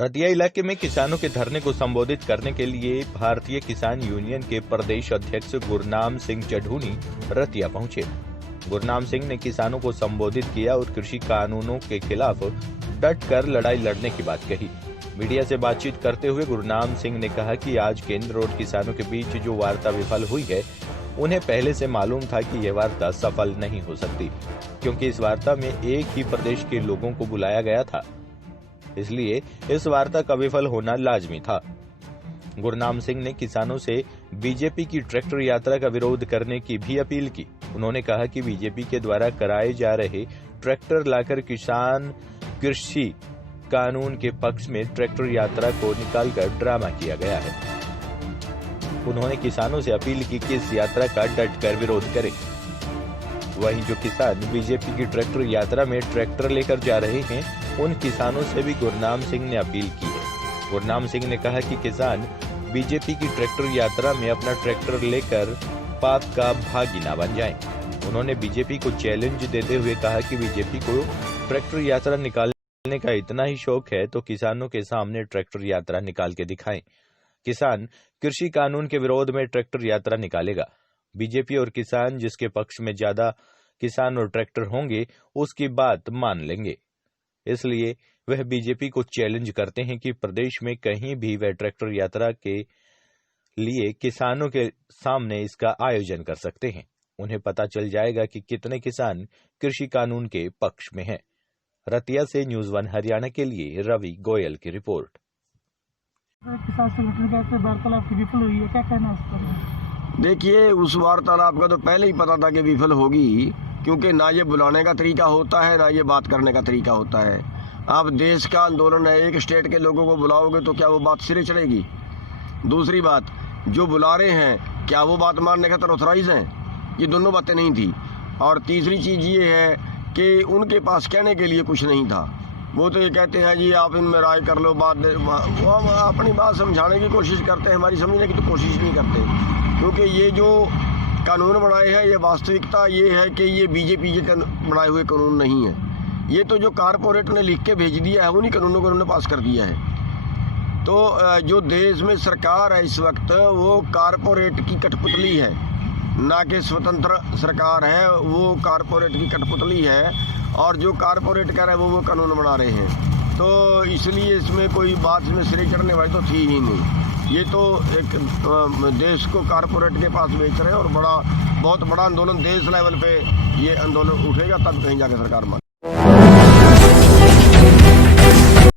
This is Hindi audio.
रतिया इलाके में किसानों के धरने को संबोधित करने के लिए भारतीय किसान यूनियन के प्रदेश अध्यक्ष गुरनाम सिंह चढ़ूनी रतिया पहुंचे। गुरनाम सिंह ने किसानों को संबोधित किया और कृषि कानूनों के खिलाफ डट कर लड़ाई लड़ने की बात कही। मीडिया से बातचीत करते हुए गुरनाम सिंह ने कहा कि आज केंद्र और किसानों के बीच जो वार्ता विफल हुई है, उन्हें पहले से मालूम था कि यह वार्ता सफल नहीं हो सकती, क्योंकि इस वार्ता में एक ही प्रदेश के लोगों को बुलाया गया था, इसलिए इस वार्ता का विफल होना लाजमी था। गुरनाम सिंह ने किसानों से बीजेपी की ट्रैक्टर यात्रा का विरोध करने की भी अपील की। उन्होंने कहा कि बीजेपी के द्वारा कराए जा रहे ट्रैक्टर लाकर किसान कृषि कानून के पक्ष में ट्रैक्टर यात्रा को निकालकर ड्रामा किया गया है। उन्होंने किसानों से अपील की कि इस यात्रा का डटकर विरोध करें। वहीं जो किसान बीजेपी की ट्रैक्टर यात्रा में ट्रैक्टर लेकर जा रहे हैं, उन किसानों से भी गुरनाम सिंह ने अपील की है। गुरनाम सिंह ने कहा कि किसान बीजेपी की ट्रैक्टर यात्रा में अपना ट्रैक्टर लेकर पाप का भागी न बन जाएं। उन्होंने बीजेपी को चैलेंज देते हुए कहा कि बीजेपी को ट्रैक्टर यात्रा निकालने का इतना ही शौक है तो किसानों के सामने ट्रैक्टर यात्रा निकाल के दिखाएं। किसान कृषि कानून के विरोध में ट्रैक्टर यात्रा निकालेगा। बीजेपी और किसान जिसके पक्ष में ज्यादा किसान और ट्रैक्टर होंगे, उसकी बात मान लेंगे। इसलिए वह बीजेपी को चैलेंज करते हैं कि प्रदेश में कहीं भी वह ट्रैक्टर यात्रा के लिए किसानों के सामने इसका आयोजन कर सकते हैं। उन्हें पता चल जाएगा कि कितने किसान कृषि कानून के पक्ष में हैं। रतिया से न्यूज़ 1 हरियाणा के लिए रवि गोयल की रिपोर्ट। किसान संगठन की वार्तालाप विफल हुई है, क्या कहना है इस पर? देखिए, उस वार्तालाप का तो पहले ही पता था कि विफल होगी, क्योंकि ना ये बुलाने का तरीका होता है, ना ये बात करने का तरीका होता है। आप देश का आंदोलन है, एक स्टेट के लोगों को बुलाओगे तो क्या वो बात सिरे चढ़ेगी? दूसरी बात, जो बुला रहे हैं क्या वो बात मानने का ऑथराइज हैं? ये दोनों बातें नहीं थी। और तीसरी चीज़ ये है कि उनके पास कहने के लिए कुछ नहीं था। वो तो ये कहते हैं जी आप इनमें राय कर लो, बात वो अपनी बात समझाने की कोशिश करते हैं, हमारी समझने की तो कोशिश नहीं करते। क्योंकि ये जो कानून बनाए हैं, ये वास्तविकता ये है कि ये बीजेपी के बनाए हुए कानून नहीं है। ये तो जो कारपोरेट ने लिख के भेज दिया है, उन्हीं कानूनों को उन्होंने पास कर दिया है। तो जो देश में सरकार है इस वक्त, वो कारपोरेट की कठपुतली है, ना कि स्वतंत्र सरकार है। वो कारपोरेट की कठपुतली है और जो कारपोरेट कर रहे हैं वो कानून बना रहे हैं। तो इसलिए इसमें कोई बात में सिरे चढ़ने वाली तो थी ही नहीं। ये तो एक देश को कारपोरेट के पास बेच रहे हैं और बहुत बड़ा आंदोलन देश लेवल पे ये आंदोलन उठेगा, तब कहीं जाकर सरकार मान।